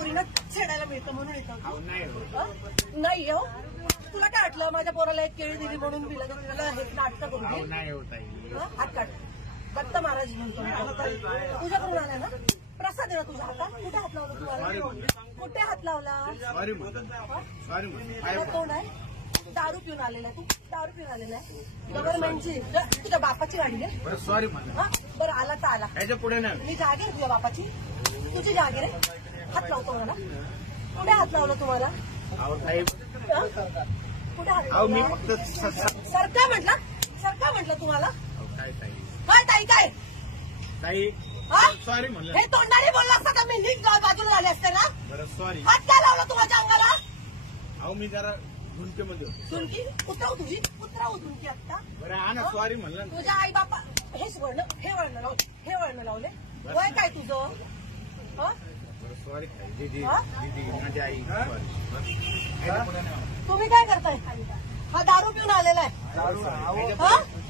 पोरींना छेडायला मिळतं म्हणून येतं नाही हो. तुला काय वाटलं माझ्या पोराला एक केळी दिली म्हणून मी लगेच तुला हे नाटक करून नाही होत हात काढ. दत्त महाराज म्हणतो तुझ्याकडून आला ना प्रसाद आहे ना तुझा हातात. कुठे हात लावला तुम्हाला? कुठे हात लावला? कोण आहे? दारू पिऊन आलेला आहे. तू दारू पिऊन आलेला आहे. गव्हर्नमेंटची तुझ्या बापाची गाडी आहे. सॉरी बरं आला तर आला. त्याच्या पुढे नाही. मी जागीर आहे तुझ्या बापाची. तुझी जागीर आहे. हात लावतो मला. कुठे हात लावला तुम्हाला? कुठे हात लावला? सरका म्हटलं. सरका म्हटलं तुम्हाला. काय ताई काय सॉरी म्हणलं. हे तोंडाने बोलला असता का मी नीट बाजूला झाले असते ना. बरं सॉरी. हात काय लावला तुझ्या अंगाला? अहो मी जरा झुणकेमध्ये होतो. झुणकी उतराव तुझी. उतराव झुणकी आता. बरं हा ना सॉरी म्हणलं. तुझ्या आई बापा हेच वळण हे वळण लावले. हे वळण लावले. वय काय तुझं? सॉरी दीदी माझी आई. तुम्ही काय करताय? हा दारू पिऊन आलेला आहे.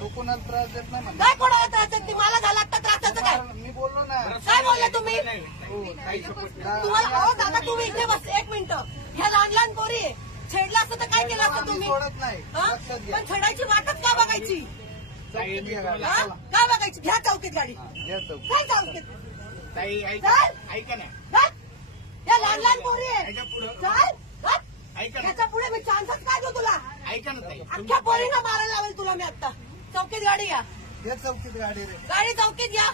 तो कोणाला त्रास देत नाही. काय कोणाला त्रास देत नाही? मला झाला आता त्रासाचं काय? मी बोललो ना. काय बोलले तुम्ही? तुम्हाला अहो दादा तुम्ही इकडे बस एक मिनिट. ह्या लहान लहान पोरी छेडलं असतं तर काय केलं असतं तुम्ही? सोडत नाही. पण छेडायची वाटच का बघायची? का बघायची? घ्या चौकीत गाडी. काय चौकीत? ऐका ना. या लहान लहान पोरी आहे. ऐका ना. त्याच्या पुढे मी चान्सच काय देऊ तुला? ऐका ना ताई. अख्ख्या पोरींना मारायला लावेल तुला मी आता. चौकीत गाडी या. चौकीत गाडी रे. गाडी चौकीत या.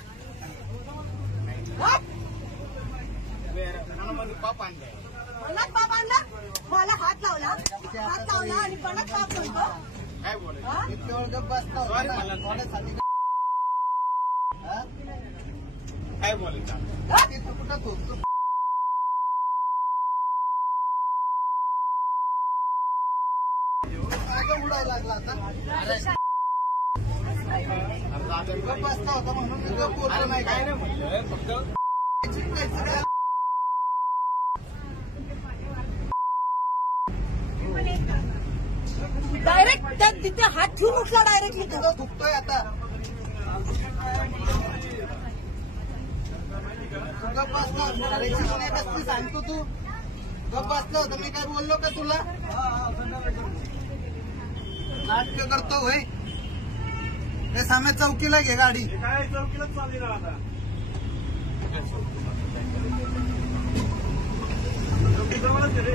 पाप आणलाय. मनात बाप आणला. मला हात लावला आणि मनात बाप म्हणतो. काय बोलायचं? केवळ गप बसता सॉरी मला. काय बोलायचं? कुठं तू उडायला लागला आता. गप बसता होता म्हणून मी गप बोललो नाही. काय नाही म्हणलं फक्त. डायरेक्ट तिथे हात ठेवून उठला डायरेक्टली. तुझं दुखतोय आता. गप बसला नाही सांगतो तू. गप बसला होता. मी काय बोललो का तुला? नाटक करतो होय. हे सामे चौकीला घे गाडी. काय चौकीलाच चालली ना आता. चौकी जवळच रे.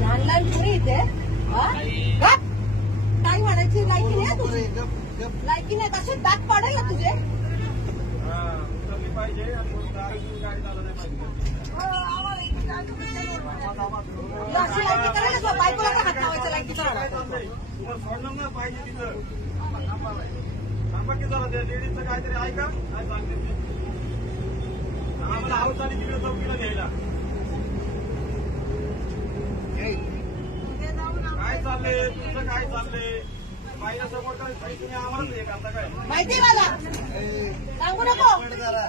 लहान लहान पोरी इथे काय म्हणायची लायकी नाही तुझी. लायकी नाही तसे दात पाडेल ना तुझे. पाहिजे आणि गाडी चालवली पाहिजे. अशी लायकी करायला बायकोला का हात लावायचं लायकी करायला? तुम्हाला सोडलं ना पाहिजे तिथं. सांगा की जरा लेडीजचं काहीतरी ऐका. काय सांगते ते आम्हाला हाऊस आणि तिकडे चौकीला घ्यायला. काय चाललंय तुमचं? काय चाललंय? बाईला सपोर्ट करायचं तुम्ही आम्हालाच हे करता काय? माहिती मला सांगू नको. जरा